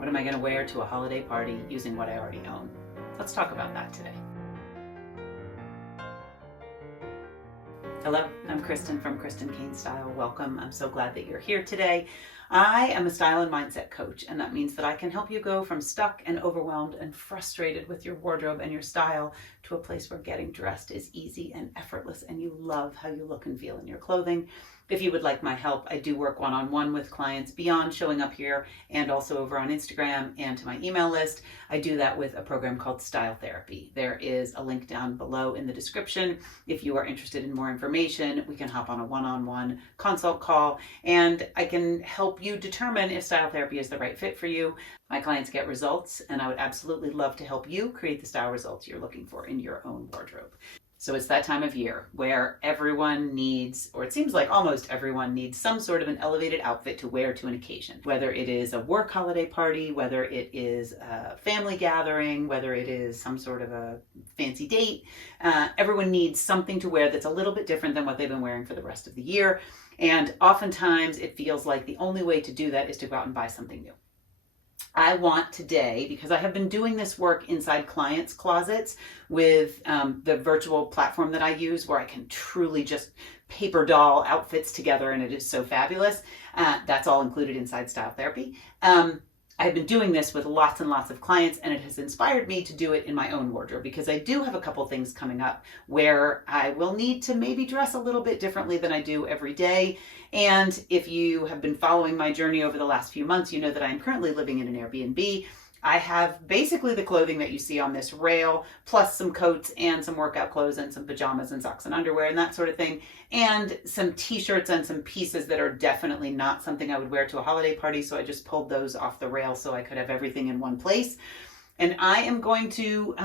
What am I going to wear to a holiday party using what I already own? Let's talk about that today. Hello, I'm Kristen from Kristen Kane Style. Welcome. I'm so glad that you're here today. I am a style and mindset coach, and that means that I can help you go from stuck and overwhelmed and frustrated with your wardrobe and your style to a place where getting dressed is easy and effortless and you love how you look and feel in your clothing. If you would like my help, I do work one-on-one with clients beyond showing up here and also over on Instagram and to my email list. I do that with a program called Style Therapy. There is a link down below in the description. If you are interested in more information, we can hop on a one-on-one consult call and I can help you determine if style therapy is the right fit for you. My clients get results and I would absolutely love to help you create the style results you're looking for in your own wardrobe. So it's that time of year where everyone needs, or it seems like almost everyone needs, some sort of an elevated outfit to wear to an occasion. Whether it is a work holiday party, whether it is a family gathering, whether it is some sort of a fancy date, everyone needs something to wear that's a little bit different than what they've been wearing for the rest of the year. And oftentimes it feels like the only way to do that is to go out and buy something new. I want today, because I have been doing this work inside clients' closets with the virtual platform that I use where I can truly just paper doll outfits together and it is so fabulous. That's all included inside Style Therapy. I've been doing this with lots and lots of clients and it has inspired me to do it in my own wardrobe because I do have a couple things coming up where I will need to maybe dress a little bit differently than I do every day. And if you have been following my journey over the last few months, you know that I am currently living in an Airbnb. I have basically the clothing that you see on this rail, plus some coats and some workout clothes and some pajamas and socks and underwear and that sort of thing, and some t-shirts and some pieces that are definitely not something I would wear to a holiday party, so I just pulled those off the rail so I could have everything in one place. And I am going to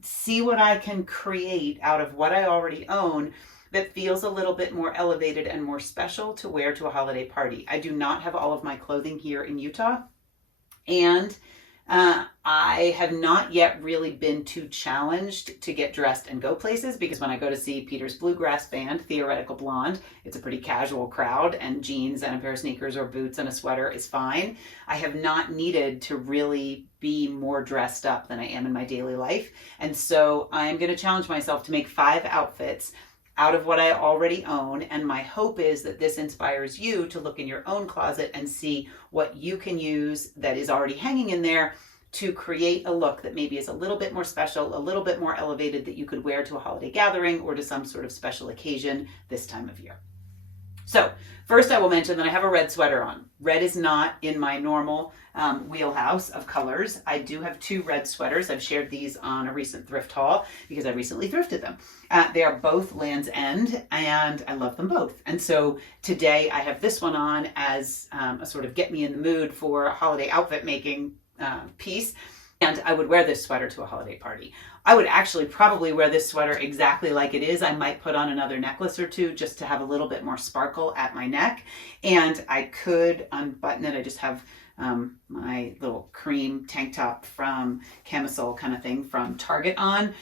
see what I can create out of what I already own that feels a little bit more elevated and more special to wear to a holiday party. I do not have all of my clothing here in Utah, and I have not yet really been too challenged to get dressed and go places because when I go to see Peter's Bluegrass Band, Theoretical Blonde, it's a pretty casual crowd and jeans and a pair of sneakers or boots and a sweater is fine. I have not needed to really be more dressed up than I am in my daily life. And so I'm going to challenge myself to make 5 outfits out of what I already own. And my hope is that this inspires you to look in your own closet and see what you can use that is already hanging in there to create a look that maybe is a little bit more special, a little bit more elevated that you could wear to a holiday gathering or to some sort of special occasion this time of year. So first I will mention that I have a red sweater on. Red is not in my normal wheelhouse of colors. I do have 2 red sweaters. I've shared these on a recent thrift haul because I recently thrifted them. They are both Land's End and I love them both. And so today I have this one on as a sort of get me in the mood for a holiday outfit making piece. And I would wear this sweater to a holiday party. I would actually probably wear this sweater exactly like it is. I might put on another necklace or 2 just to have a little bit more sparkle at my neck. And I could unbutton it. I just have my little cream tank top from camisole kind of thing from Target on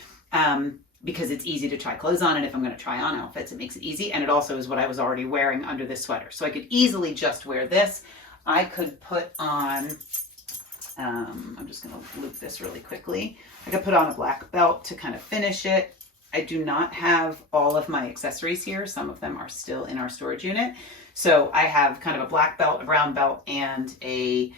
because it's easy to try clothes on. And if I'm going to try on outfits, it makes it easy. And it also is what I was already wearing under this sweater. So I could easily just wear this. I could put on I'm just going to loop this really quickly. I could put on a black belt to kind of finish it. I do not have all of my accessories here. Some of them are still in our storage unit. So I have kind of a black belt, a brown belt, and a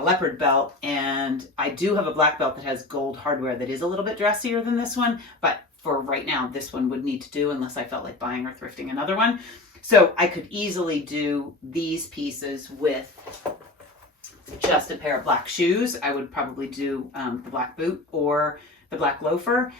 leopard belt. And I do have a black belt that has gold hardware that is a little bit dressier than this one. But for right now, this one would need to do unless I felt like buying or thrifting another one. So I could easily do these pieces with just a pair of black shoes. I would probably do the black boot or the black loafer.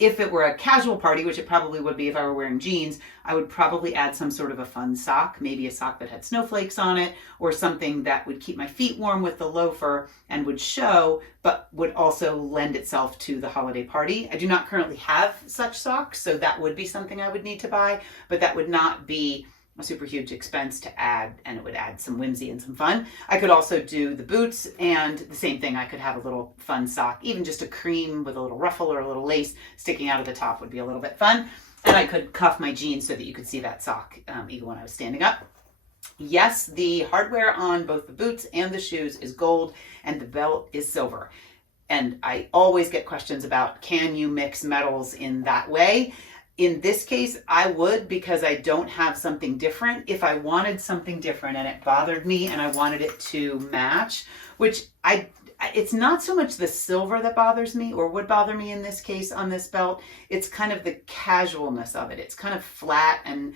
If it were a casual party, which it probably would be if I were wearing jeans, I would probably add some sort of a fun sock, maybe a sock that had snowflakes on it, or something that would keep my feet warm with the loafer and would show, but would also lend itself to the holiday party. I do not currently have such socks, so that would be something I would need to buy, but that would not be a super huge expense to add, and it would add some whimsy and some fun. I could also do the boots, and the same thing, I could have a little fun sock, even just a cream with a little ruffle or a little lace sticking out of the top would be a little bit fun. And I could cuff my jeans so that you could see that sock even when I was standing up. Yes, the hardware on both the boots and the shoes is gold and the belt is silver. And I always get questions about, can you mix metals in that way? In this case, I would, because I don't have something different. If I wanted something different and it bothered me and I wanted it to match, which it's not so much the silver that bothers me or would bother me in this case on this belt. It's kind of the casualness of it. It's kind of flat and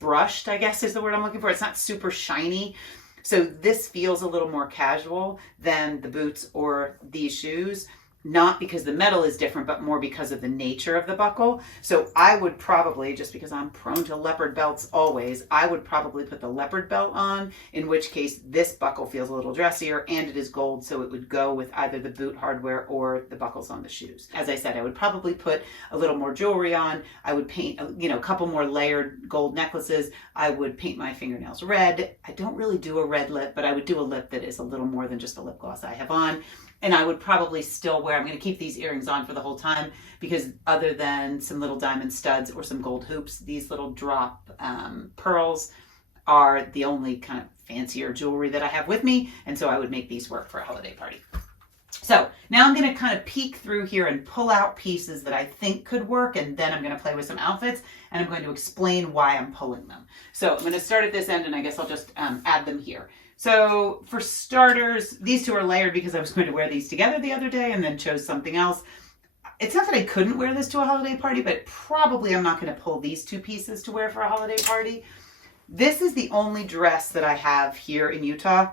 brushed, I guess is the word I'm looking for. It's not super shiny. So this feels a little more casual than the boots or these shoes. Not because the metal is different, but more because of the nature of the buckle. So I would probably, just because I'm prone to leopard belts always, I would probably put the leopard belt on, in which case this buckle feels a little dressier and it is gold, so it would go with either the boot hardware or the buckles on the shoes. As I said, I would probably put a little more jewelry on. I would paint, a couple more layered gold necklaces. I would paint my fingernails red. I don't really do a red lip, but I would do a lip that is a little more than just the lip gloss I have on. And I would probably still wear, I'm going to keep these earrings on for the whole time, because other than some little diamond studs or some gold hoops, these little drop pearls are the only kind of fancier jewelry that I have with me. And so I would make these work for a holiday party. So now I'm going to kind of peek through here and pull out pieces that I think could work. And then I'm going to play with some outfits and I'm going to explain why I'm pulling them. So I'm going to start at this end and I guess I'll just add them here. So for starters, these two are layered because I was going to wear these together the other day and then chose something else. It's not that I couldn't wear this to a holiday party, but probably I'm not going to pull these two pieces to wear for a holiday party. This is the only dress that I have here in Utah.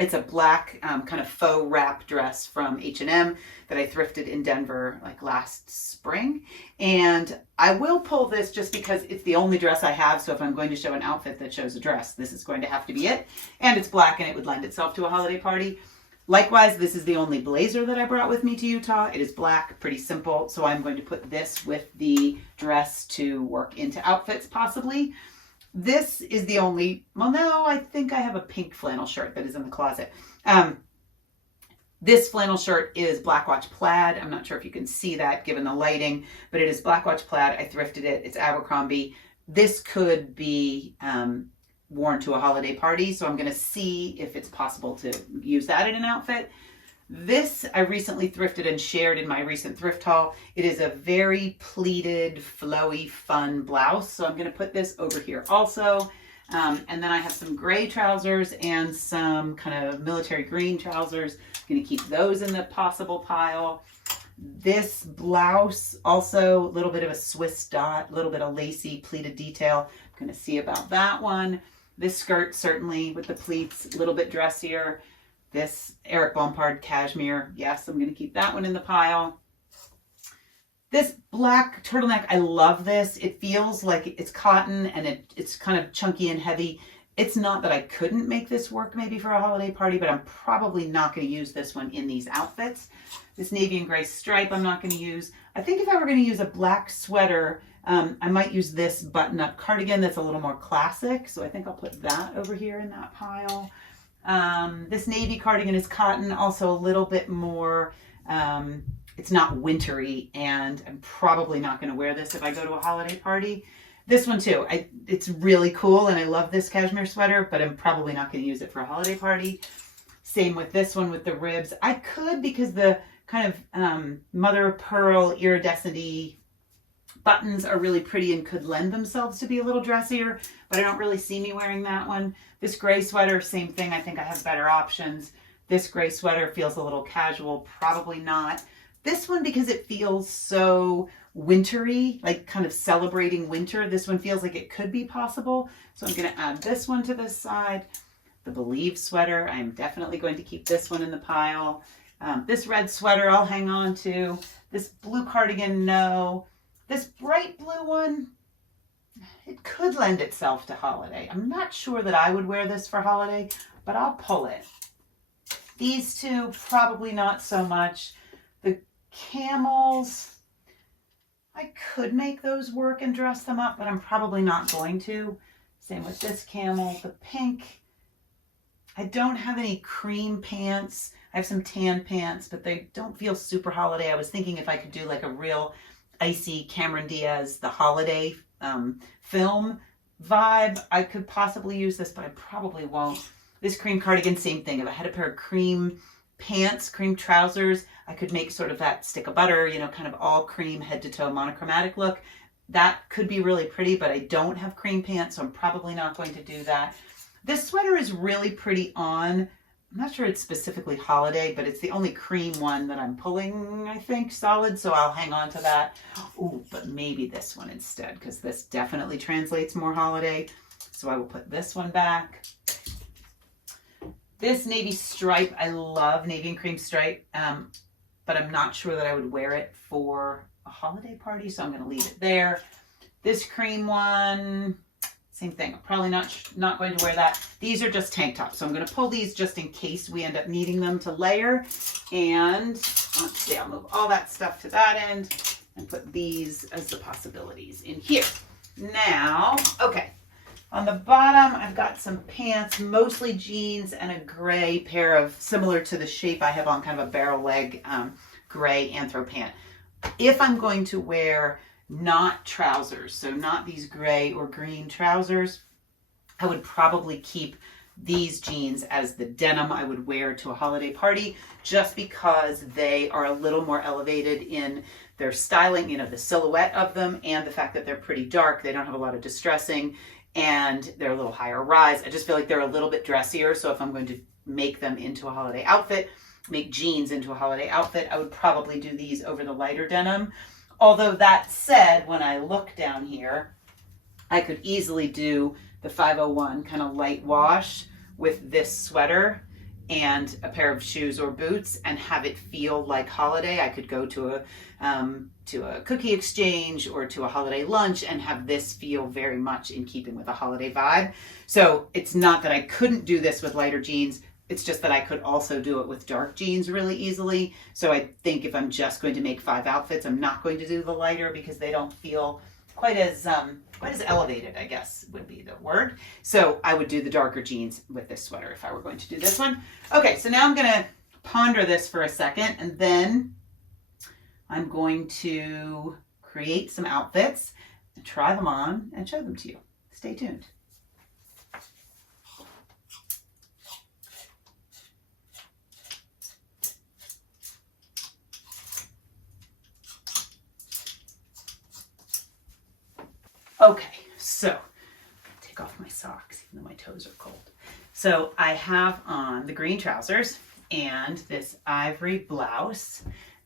It's a black kind of faux wrap dress from H&M that I thrifted in Denver like last spring. And I will pull this just because it's the only dress I have. So if I'm going to show an outfit that shows a dress, this is going to have to be it. And it's black and it would lend itself to a holiday party. Likewise, this is the only blazer that I brought with me to Utah. It is black, pretty simple. So I'm going to put this with the dress to work into outfits possibly. This is the only, well, no, I think I have a pink flannel shirt that is in the closet. This flannel shirt is Black Watch plaid. I'm not sure if you can see that given the lighting, but it is Black Watch plaid. I thrifted it. It's Abercrombie. This could be worn to a holiday party, so I'm going to see if it's possible to use that in an outfit. This I recently thrifted and shared in my recent thrift haul. It is a very pleated, flowy, fun blouse. So I'm going to put this over here also. And then I have some gray trousers and some kind of military green trousers. I'm going to keep those in the possible pile. This blouse, also a little bit of a Swiss dot, a little bit of lacy pleated detail. I'm going to see about that one. This skirt, certainly with the pleats, a little bit dressier. This Eric Bompard cashmere, yes, I'm going to keep that one in the pile. This black turtleneck, I love this. It feels like it's cotton and it's kind of chunky and heavy. It's not that I couldn't make this work maybe for a holiday party, but I'm probably not going to use this one in these outfits. This navy and gray stripe I'm not going to use. I think if I were going to use a black sweater, I might use this button-up cardigan that's a little more classic. So I think I'll put that over here in that pile. This navy cardigan is cotton, also a little bit more, it's not wintry, and I'm probably not going to wear this if I go to a holiday party. This one too, it's really cool and I love this cashmere sweater, but I'm probably not going to use it for a holiday party. Same with this one with the ribs. I could, because the kind of mother of pearl iridescent-y buttons are really pretty and could lend themselves to be a little dressier, but I don't really see me wearing that one. This gray sweater, same thing. I think I have better options. This gray sweater feels a little casual, probably not. This one, because it feels so wintry, like kind of celebrating winter, this one feels like it could be possible. So I'm going to add this one to this side. The Believe sweater, I'm definitely going to keep this one in the pile. This red sweater I'll hang on to. This blue cardigan, no. This bright blue one, it could lend itself to holiday. I'm not sure that I would wear this for holiday, but I'll pull it. These two, probably not so much. The camels, I could make those work and dress them up, but I'm probably not going to. Same with this camel. The pink, I don't have any cream pants. I have some tan pants, but they don't feel super holiday. I was thinking if I could do like a real icy Cameron Diaz, the holiday film vibe, I could possibly use this, but I probably won't. This cream cardigan, same thing. If I had a pair of cream pants, cream trousers, I could make sort of that stick of butter, you know, kind of all cream head to toe monochromatic look. That could be really pretty, but I don't have cream pants, so I'm probably not going to do that. This sweater is really pretty on. I'm not sure it's specifically holiday, but it's the only cream one that I'm pulling, I think, solid, so I'll hang on to that. Ooh, but maybe this one instead, because this definitely translates more holiday. So I will put this one back. This navy stripe, I love navy and cream stripe, but I'm not sure that I would wear it for a holiday party, so I'm going to leave it there. This cream one, same thing. I'm probably not going to wear that. These are just tank tops, so I'm going to pull these just in case we end up needing them to layer. And let's see, I'll move all that stuff to that end and put these as the possibilities in here. Now, okay. On the bottom, I've got some pants, mostly jeans, and a gray pair of, similar to the shape I have on, kind of a barrel leg gray anthro pant. If I'm going to wear not trousers, so not these gray or green trousers, I would probably keep these jeans as the denim I would wear to a holiday party, just because they are a little more elevated in their styling, you know, the silhouette of them, and the fact that they're pretty dark. They don't have a lot of distressing, and they're a little higher rise. I just feel like they're a little bit dressier, so if I'm going to make them into a holiday outfit, make jeans into a holiday outfit, I would probably do these over the lighter denim. Although that said, when I look down here, I could easily do the 501 kind of light wash with this sweater and a pair of shoes or boots and have it feel like holiday. I could go to a cookie exchange or to a holiday lunch and have this feel very much in keeping with a holiday vibe. So it's not that I couldn't do this with lighter jeans. It's just that I could also do it with dark jeans really easily. So I think if I'm just going to make 5 outfits, I'm not going to do the lighter because they don't feel quite as elevated, I guess would be the word. So I would do the darker jeans with this sweater if I were going to do this one. Okay, so now I'm going to ponder this for a second, and then I'm going to create some outfits and try them on and show them to you. Stay tuned. Okay, so take off my socks, even though my toes are cold. So I have on the green trousers and this ivory blouse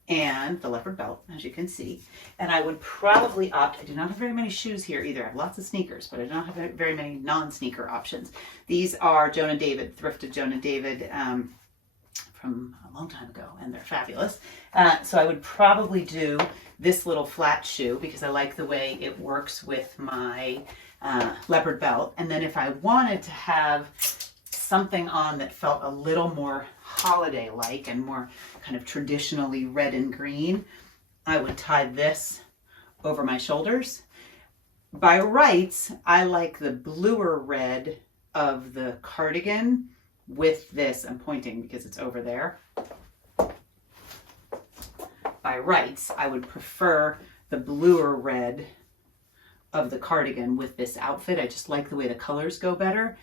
and the leopard belt, as you can see. And I would probably opt, I do not have very many shoes here either. I have lots of sneakers, but I don't have very many non-sneaker options. These are Jonah David, thrifted Jonah David from a long time ago, and they're fabulous. So I would probably do this little flat shoe because I like the way it works with my leopard belt. And then if I wanted to have something on that felt a little more holiday-like and more kind of traditionally red and green, I would tie this over my shoulders. By rights, I like the bluer red of the cardigan with this. I'm pointing because it's over there. By rights, I would prefer the bluer red of the cardigan with this outfit. I just like the way the colors go better.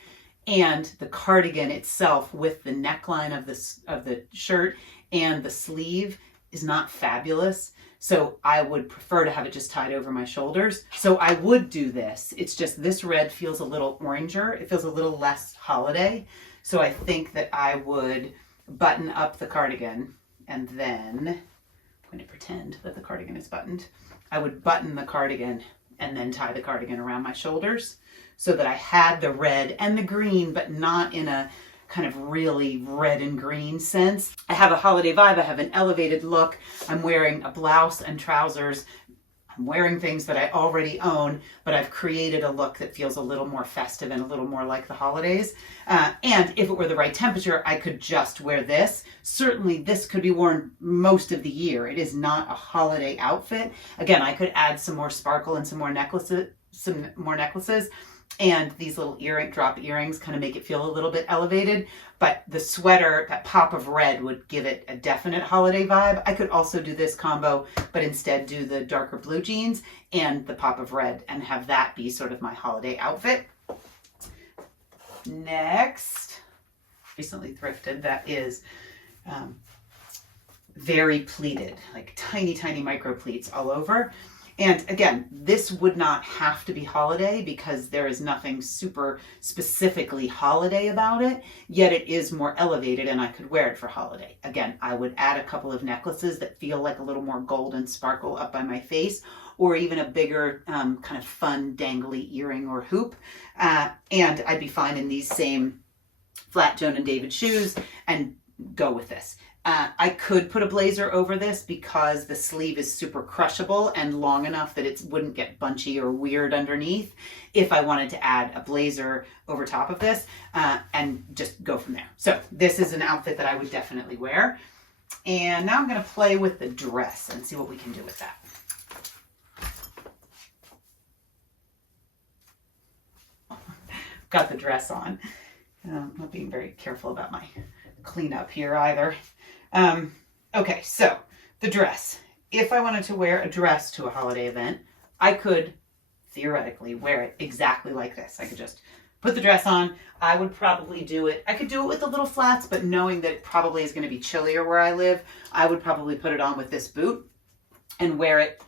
And the cardigan itself with the neckline of the shirt and the sleeve is not fabulous. So I would prefer to have it just tied over my shoulders. So I would do this. It's just this red feels a little oranger. It feels a little less holiday. So I think that I would button up the cardigan, and then I'm going to pretend that the cardigan is buttoned. I would button the cardigan and then tie the cardigan around my shoulders so that I had the red and the green, but not in a kind of really red and green sense. I have a holiday vibe. I have an elevated look. I'm wearing a blouse and trousers. I'm wearing things that I already own, but I've created a look that feels a little more festive and a little more like the holidays. And if it were the right temperature, I could just wear this. Certainly this could be worn most of the year. It is not a holiday outfit. Again, I could add some more sparkle and some more necklaces. And these little drop earrings kind of make it feel a little bit elevated, but the sweater, that pop of red, would give it a definite holiday vibe. I could also do this combo, but instead do the darker blue jeans and the pop of red and have that be sort of my holiday outfit. Next, recently thrifted, that is very pleated, like tiny, tiny micro pleats all over. And again, this would not have to be holiday because there is nothing super specifically holiday about it, yet it is more elevated and I could wear it for holiday. Again, I would add a couple of necklaces that feel like a little more gold and sparkle up by my face, or even a bigger kind of fun dangly earring or hoop. And I'd be fine in these same flat Joan and David shoes and go with this. I could put a blazer over this because the sleeve is super crushable and long enough that it wouldn't get bunchy or weird underneath if I wanted to add a blazer over top of this and just go from there. So this is an outfit that I would definitely wear. And now I'm going to play with the dress and see what we can do with that. Got the dress on. I'm not being very careful about my cleanup here either. Okay, so the dress. If I wanted to wear a dress to a holiday event, I could theoretically wear it exactly like this. I could just put the dress on. I would probably do it. I could do it with the little flats, but knowing that it probably is going to be chillier where I live, I would probably put it on with this boot and wear it.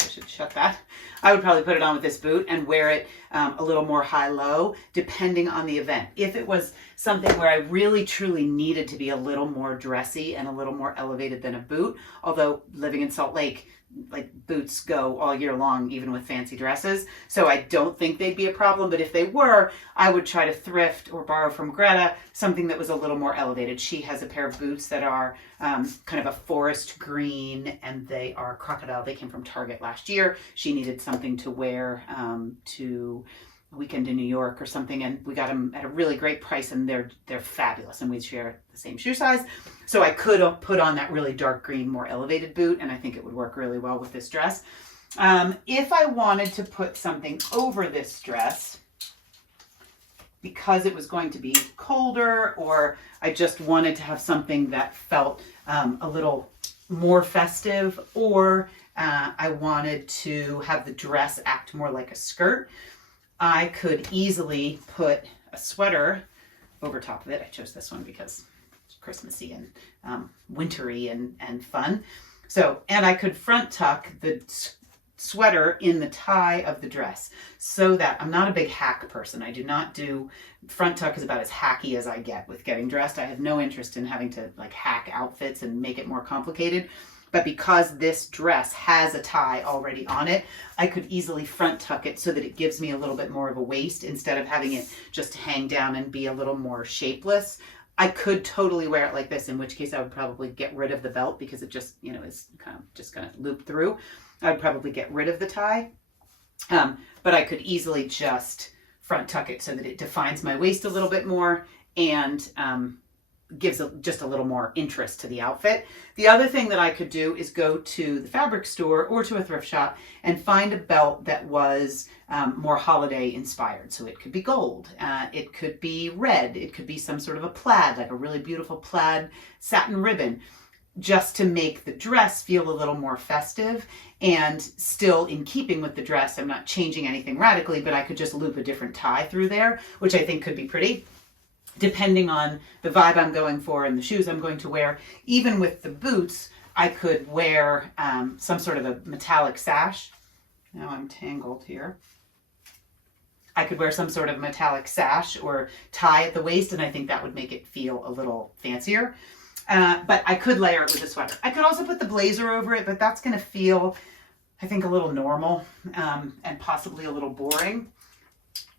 I should shut that. I would probably put it on with this boot and wear it a little more high-low, depending on the event. If it was something where I really truly needed to be a little more dressy and a little more elevated than a boot, although living in Salt Lake, like boots go all year long, even with fancy dresses. So I don't think they'd be a problem, but if they were, I would try to thrift or borrow from Greta something that was a little more elevated. She has a pair of boots that are kind of a forest green and they are crocodile. They came from Target last year. She needed something to wear to a weekend in New York or something, and we got them at a really great price, and they're fabulous, and we share the same shoe size. So I could put on that really dark green, more elevated boot, and I think it would work really well with this dress. If I wanted to put something over this dress, because it was going to be colder, or I just wanted to have something that felt a little more festive, or I wanted to have the dress act more like a skirt, I could easily put a sweater over top of it. I chose this one because it's Christmassy and wintry and fun. So, and I could front tuck the sweater in the tie of the dress, so that I'm not a big hack person. I do not do, front tuck is about as hacky as I get with getting dressed. I have no interest in having to like hack outfits and make it more complicated. But because this dress has a tie already on it, I could easily front tuck it so that it gives me a little bit more of a waist instead of having it just hang down and be a little more shapeless. I could totally wear it like this, in which case I would probably get rid of the belt because it just, you know, is kind of just going to loop through. I'd probably get rid of the tie. But I could easily just front tuck it so that it defines my waist a little bit more and gives just a little more interest to the outfit. The other thing that I could do is go to the fabric store or to a thrift shop and find a belt that was more holiday inspired. So it could be gold, it could be red, it could be some sort of a plaid, like a really beautiful plaid satin ribbon, just to make the dress feel a little more festive and still in keeping with the dress. I'm not changing anything radically, but I could just loop a different tie through there, which I think could be pretty, depending on the vibe I'm going for and the shoes I'm going to wear. Even with the boots, I could wear some sort of a metallic sash. Now I'm tangled here. I could wear some sort of metallic sash or tie at the waist, and I think that would make it feel a little fancier. But I could layer it with a sweater. I could also put the blazer over it, but that's going to feel, I think, a little normal and possibly a little boring.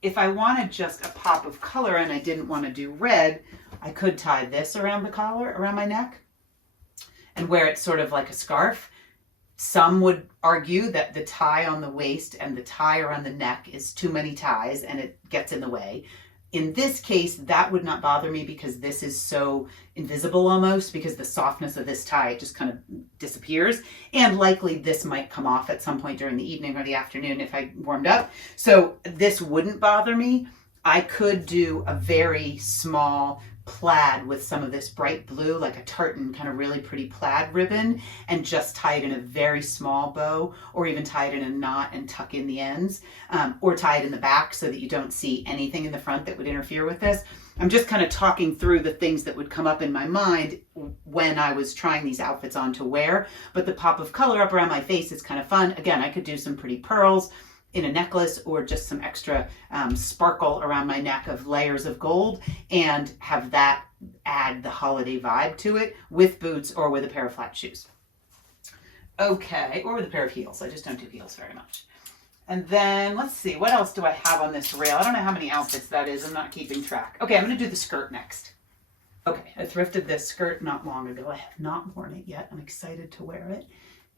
If I wanted just a pop of color and I didn't want to do red, I could tie this around the collar, around my neck, and wear it sort of like a scarf. Some would argue that the tie on the waist and the tie around the neck is too many ties and it gets in the way. In this case, that would not bother me because this is so invisible almost, because the softness of this tie just kind of disappears. And likely this might come off at some point during the evening or the afternoon if I warmed up. So this wouldn't bother me. I could do a very small plaid with some of this bright blue, like a tartan, kind of really pretty plaid ribbon, and just tie it in a very small bow, or even tie it in a knot and tuck in the ends, or tie it in the back so that you don't see anything in the front that would interfere with this. I'm just kind of talking through the things that would come up in my mind when I was trying these outfits on to wear, but the pop of color up around my face is kind of fun. Again, I could do some pretty pearls in a necklace, or just some extra sparkle around my neck of layers of gold, and have that add the holiday vibe to it with boots or with a pair of flat shoes. Okay, or with a pair of heels. I just don't do heels very much. And then let's see, what else do I have on this rail? I don't know how many outfits that is. I'm not keeping track. Okay, I'm gonna do the skirt next. Okay, I thrifted this skirt not long ago. I have not worn it yet. I'm excited to wear it.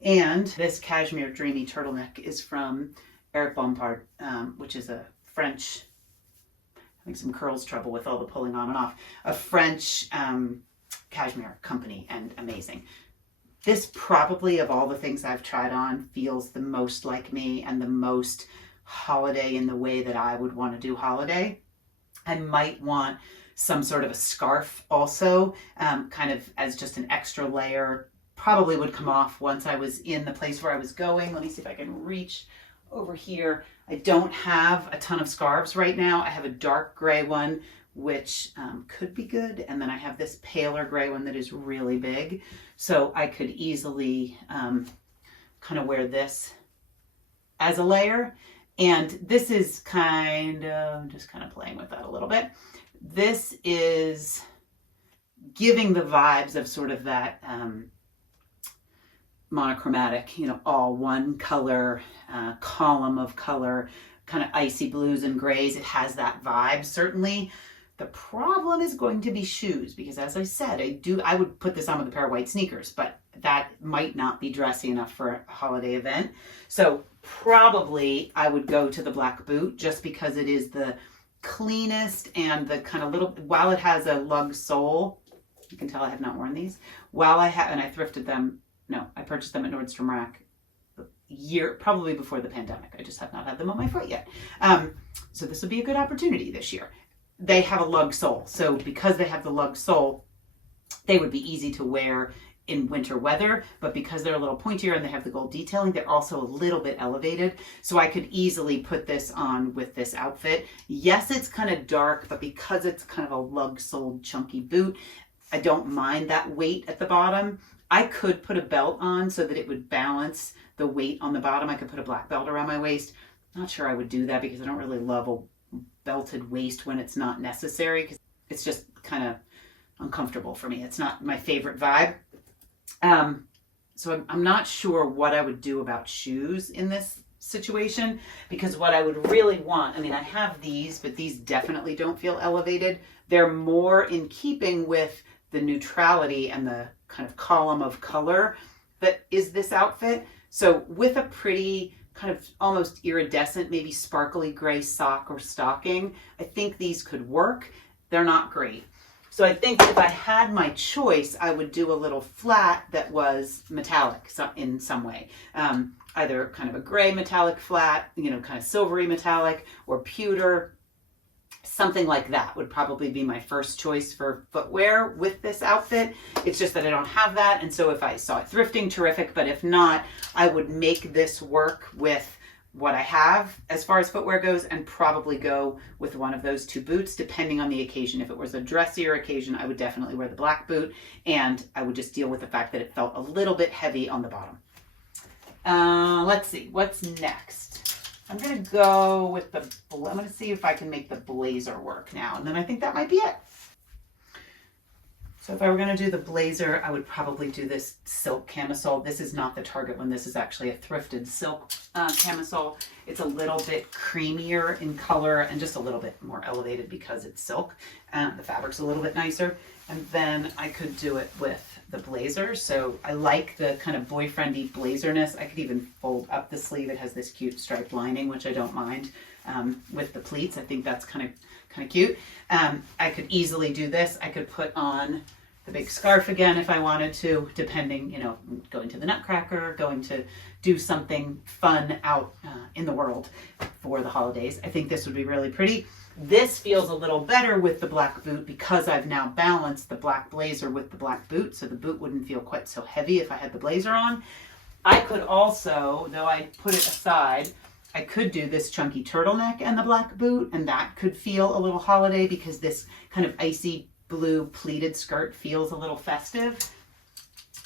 And this cashmere dreamy turtleneck is from Eric Bompard, which is a French, having some curls trouble with all the pulling on and off, a French cashmere company, and amazing. This probably, of all the things I've tried on, feels the most like me and the most holiday in the way that I would want to do holiday. I might want some sort of a scarf also, kind of as just an extra layer. Probably would come off once I was in the place where I was going. Let me see if I can reach over here. I don't have a ton of scarves right now. I have a dark gray one, which could be good. And then I have this paler gray one that is really big. So I could easily kind of wear this as a layer. And this is kind of, I'm just kind of playing with that a little bit. This is giving the vibes of sort of that monochromatic, all one color, column of color, kind of icy blues and grays. It has that vibe, certainly. The problem is going to be shoes, because as I said, I would put this on with a pair of white sneakers, but that might not be dressy enough for a holiday event. So probably I would go to the black boot, just because it is the cleanest and the kind of little, while it has a lug sole, you can tell I have not worn these, and I thrifted them. No, I purchased them at Nordstrom Rack probably before the pandemic. I just have not had them on my foot yet. So this would be a good opportunity this year. They have a lug sole. So because they have the lug sole, they would be easy to wear in winter weather, but because they're a little pointier and they have the gold detailing, they're also a little bit elevated. So I could easily put this on with this outfit. Yes, it's kind of dark, but because it's kind of a lug soled chunky boot, I don't mind that weight at the bottom. I could put a belt on so that it would balance the weight on the bottom. I could put a black belt around my waist. Not sure I would do that, because I don't really love a belted waist when it's not necessary, because it's just kind of uncomfortable for me. It's not my favorite vibe. So I'm not sure what I would do about shoes in this situation, because what I would really want, I have these, but these definitely don't feel elevated. They're more in keeping with the neutrality and the kind of column of color that is this outfit. So with a pretty kind of almost iridescent, maybe sparkly gray sock or stocking, I think these could work. They're not great. So I think if I had my choice, I would do a little flat that was metallic in some way. Either kind of a gray metallic flat, kind of silvery metallic, or pewter. Something like that would probably be my first choice for footwear with this outfit. It's just that I don't have that. And so if I saw it thrifting, terrific. But if not, I would make this work with what I have as far as footwear goes, and probably go with one of those two boots, depending on the occasion. If it was a dressier occasion, I would definitely wear the black boot, and I would just deal with the fact that it felt a little bit heavy on the bottom. Let's see, what's next? I'm going to go with I'm going to see if I can make the blazer work now. And then I think that might be it. So if I were going to do the blazer, I would probably do this silk camisole. This is not the Target one. This is actually a thrifted silk camisole. It's a little bit creamier in color and just a little bit more elevated because it's silk. The fabric's a little bit nicer. And then I could do it with the blazer. So I like the kind of boyfriendy blazerness. I could even fold up the sleeve. It has this cute striped lining, which I don't mind with the pleats. I think that's kind of kind of cute. I could easily do this. I could put on the big scarf again if I wanted to, depending, you know, going to the Nutcracker, going to do something fun out in the world for the holidays. I think this would be really pretty. This feels a little better with the black boot because I've now balanced the black blazer with the black boot, so the boot wouldn't feel quite so heavy if I had the blazer on. I could also, though I put it aside, I could do this chunky turtleneck and the black boot, and that could feel a little holiday because this kind of icy blue pleated skirt feels a little festive.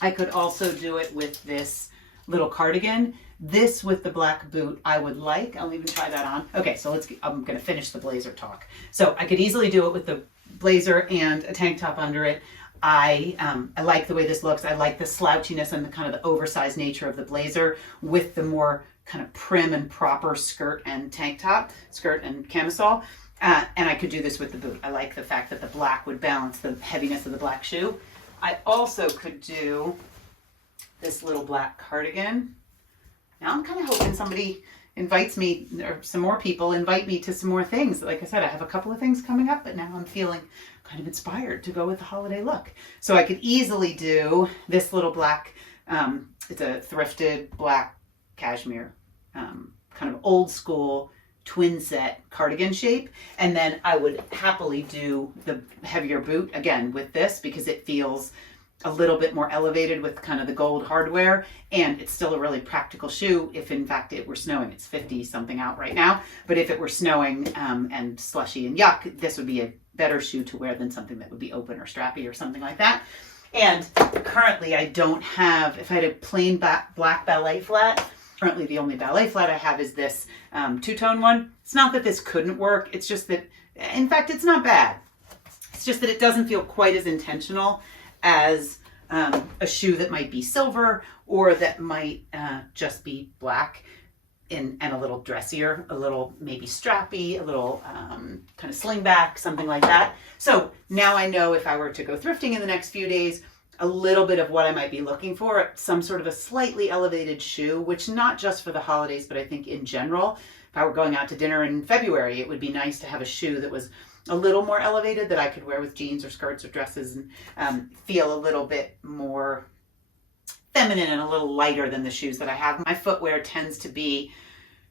I could also do it with this little cardigan. This with the black boot I would like. I'll even try that on. Okay, so I'm gonna finish the blazer talk. So I could easily do it with the blazer and a tank top under it. I like the way this looks. I like the slouchiness and the kind of the oversized nature of the blazer with the more kind of prim and proper skirt and tank top, skirt and camisole. And I could do this with the boot. I like the fact that the black would balance the heaviness of the black shoe. I also could do this little black cardigan. Now I'm kind of hoping somebody invites me, or some more people invite me to some more things. Like I said, I have a couple of things coming up, but now I'm feeling kind of inspired to go with the holiday look. So I could easily do this little black, it's a thrifted black cashmere, kind of old school twin set cardigan shape. And then I would happily do the heavier boot again with this because it feels a little bit more elevated with kind of the gold hardware, and it's still a really practical shoe if in fact it were snowing. It's 50 something out right now, but if it were snowing and slushy and yuck, this would be a better shoe to wear than something that would be open or strappy or something like that. And currently I don't have, if I had a plain black ballet flat, currently the only ballet flat I have is this two-tone one. It's not that this couldn't work, it's just that, in fact, it's not bad. It's just that it doesn't feel quite as intentional as a shoe that might be silver or that might just be black and a little dressier, a little maybe strappy, a little kind of sling back, something like that. So now I know if I were to go thrifting in the next few days, a little bit of what I might be looking for, some sort of a slightly elevated shoe, which not just for the holidays, but I think in general, if I were going out to dinner in February, it would be nice to have a shoe that was a little more elevated that I could wear with jeans or skirts or dresses and feel a little bit more feminine and a little lighter than the shoes that I have. My footwear tends to be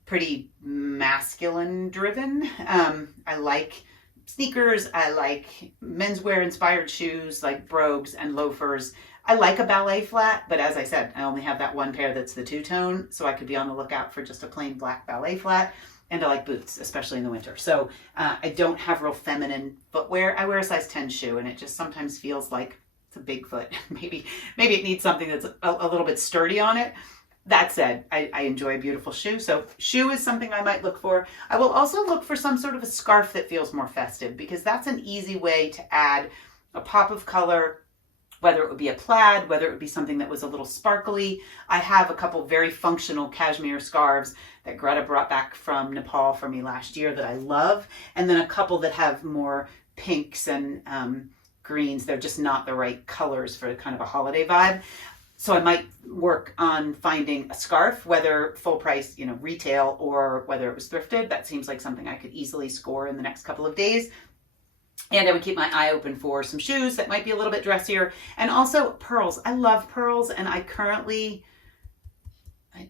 pretty masculine driven. I like sneakers, I like menswear inspired shoes like brogues and loafers. I like a ballet flat, but as I said, I only have that one pair that's the two-tone, so I could be on the lookout for just a plain black ballet flat. And I like boots, especially in the winter. So I don't have real feminine footwear. I wear a size 10 shoe, and it just sometimes feels like it's a big foot. maybe it needs something that's a little bit sturdy on it. That said, I enjoy a beautiful shoe. So shoe is something I might look for. I will also look for some sort of a scarf that feels more festive, because that's an easy way to add a pop of color, whether it would be a plaid, whether it would be something that was a little sparkly. I have a couple very functional cashmere scarves that Greta brought back from Nepal for me last year that I love. And then a couple that have more pinks and greens. They're just not the right colors for kind of a holiday vibe. So I might work on finding a scarf, whether full price, retail, or whether it was thrifted. That seems like something I could easily score in the next couple of days. And I would keep my eye open for some shoes that might be a little bit dressier. And also pearls. I love pearls, and I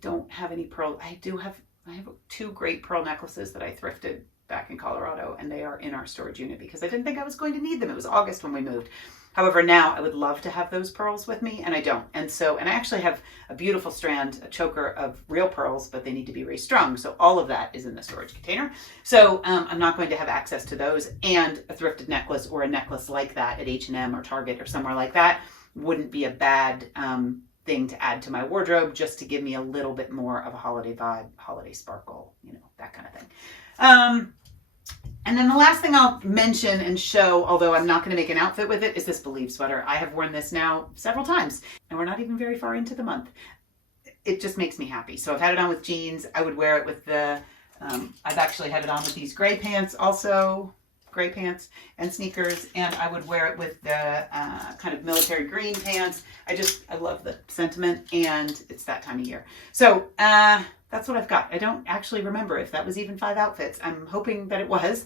don't have any pearls. I have 2 great pearl necklaces that I thrifted back in Colorado, and they are in our storage unit because I didn't think I was going to need them. It was August when we moved. However, now I would love to have those pearls with me, and I don't. And I actually have a beautiful strand, a choker of real pearls, but they need to be restrung. So all of that is in the storage container. So I'm not going to have access to those, and a thrifted necklace or a necklace like that at H&M or Target or somewhere like that wouldn't be a bad thing to add to my wardrobe, just to give me a little bit more of a holiday vibe, holiday sparkle, that kind of thing. And then the last thing I'll mention and show, although I'm not going to make an outfit with it, is this Believe sweater. I have worn this now several times, and we're not even very far into the month. It just makes me happy. So I've had it on with jeans. I would wear it with I've actually had it on with these gray pants also, gray pants and sneakers, and I would wear it with the kind of military green pants. I love the sentiment, and it's that time of year. So that's what I've got. I don't actually remember if that was even 5 outfits. I'm hoping that it was.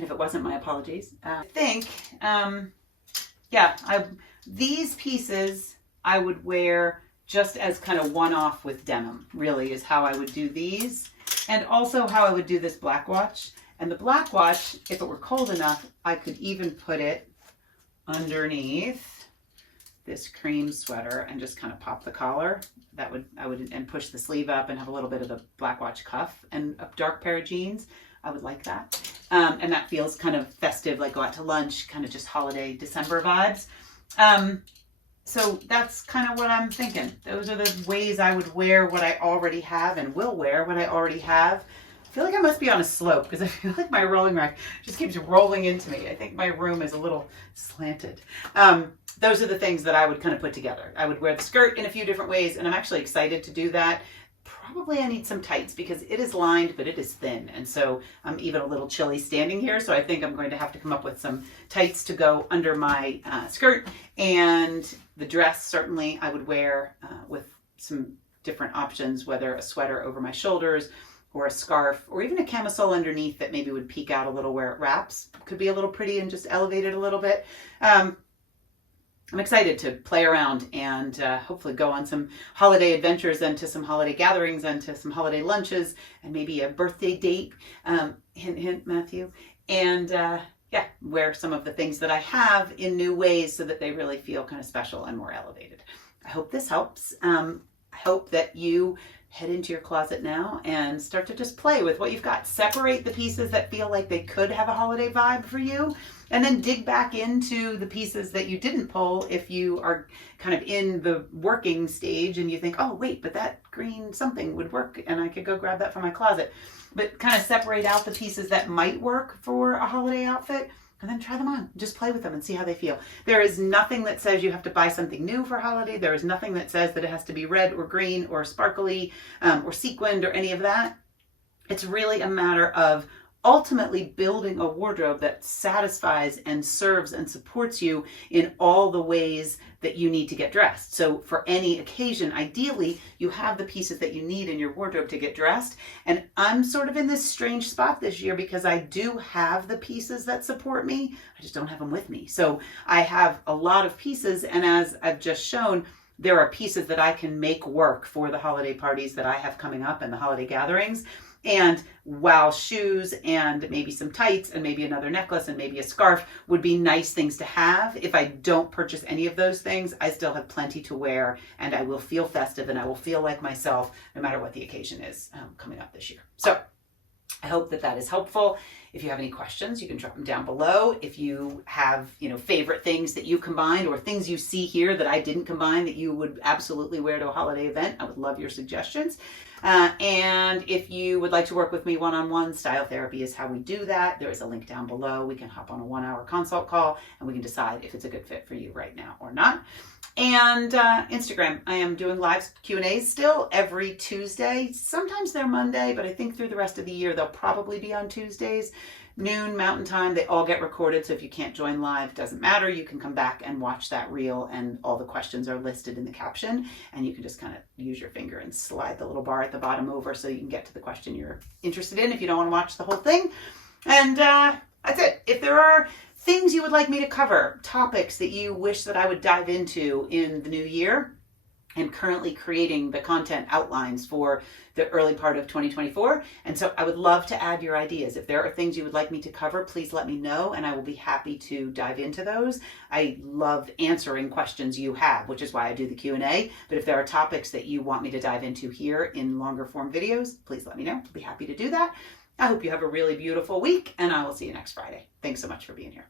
And if it wasn't, my apologies. I think, these pieces I would wear just as kind of one-off with denim, really, is how I would do these. And also how I would do this black watch. And the black watch, if it were cold enough, I could even put it underneath this cream sweater and just kind of pop the collar. And push the sleeve up and have a little bit of the black watch cuff and a dark pair of jeans. I would like that. And that feels kind of festive, like go out to lunch, kind of just holiday December vibes. So that's kind of what I'm thinking. Those are the ways I would wear what I already have and will wear what I already have. I feel like I must be on a slope because I feel like my rolling rack just keeps rolling into me. I think my room is a little slanted. Those are the things that I would kind of put together. I would wear the skirt in a few different ways, and I'm actually excited to do that. Probably I need some tights because it is lined, but it is thin. And so I'm even a little chilly standing here. So I think I'm going to have to come up with some tights to go under my skirt. And the dress, certainly I would wear with some different options, whether a sweater over my shoulders or a scarf or even a camisole underneath that maybe would peek out a little where it wraps. Could be a little pretty and just elevate it a little bit. I'm excited to play around and hopefully go on some holiday adventures and to some holiday gatherings and to some holiday lunches and maybe a birthday date, hint, hint, Matthew, and wear some of the things that I have in new ways so that they really feel kind of special and more elevated. I hope this helps. I hope that you head into your closet now and start to just play with what you've got. Separate the pieces that feel like they could have a holiday vibe for you, and then dig back into the pieces that you didn't pull if you are kind of in the working stage and you think, oh wait, but that green something would work and I could go grab that from my closet. But kind of separate out the pieces that might work for a holiday outfit and then try them on. Just play with them and see how they feel. There is nothing that says you have to buy something new for holiday. There is nothing that says that it has to be red or green or sparkly or sequined or any of that. It's really a matter of ultimately building a wardrobe that satisfies and serves and supports you in all the ways that you need to get dressed. So for any occasion, ideally, you have the pieces that you need in your wardrobe to get dressed. And I'm sort of in this strange spot this year because I do have the pieces that support me. I just don't have them with me. So I have a lot of pieces, and as I've just shown, there are pieces that I can make work for the holiday parties that I have coming up and the holiday gatherings. And while shoes and maybe some tights and maybe another necklace and maybe a scarf would be nice things to have, if I don't purchase any of those things, I still have plenty to wear and I will feel festive and I will feel like myself no matter what the occasion is coming up this year. So I hope that that is helpful. If you have any questions, you can drop them down below. If you have, favorite things that you combined or things you see here that I didn't combine that you would absolutely wear to a holiday event, I would love your suggestions. And if you would like to work with me one-on-one, style therapy is how we do that. There is a link down below. We can hop on a 1-hour consult call and we can decide if it's a good fit for you right now or not. And Instagram, I am doing live Q&As still every Tuesday. Sometimes they're Monday, but I think through the rest of the year, they'll probably be on Tuesdays, noon Mountain Time. They all get recorded, so if you can't join live, it doesn't matter. You can come back and watch that reel, and all the questions are listed in the caption, and you can just kind of use your finger and slide the little bar at the bottom over so you can get to the question you're interested in if you don't want to watch the whole thing. And that's it. If there are things you would like me to cover, topics that you wish that I would dive into in the new year, and currently creating the content outlines for the early part of 2024. And so I would love to add your ideas. If there are things you would like me to cover, please let me know and I will be happy to dive into those. I love answering questions you have, which is why I do the Q&A. But if there are topics that you want me to dive into here in longer form videos, please let me know. I'll be happy to do that. I hope you have a really beautiful week and I will see you next Friday. Thanks so much for being here.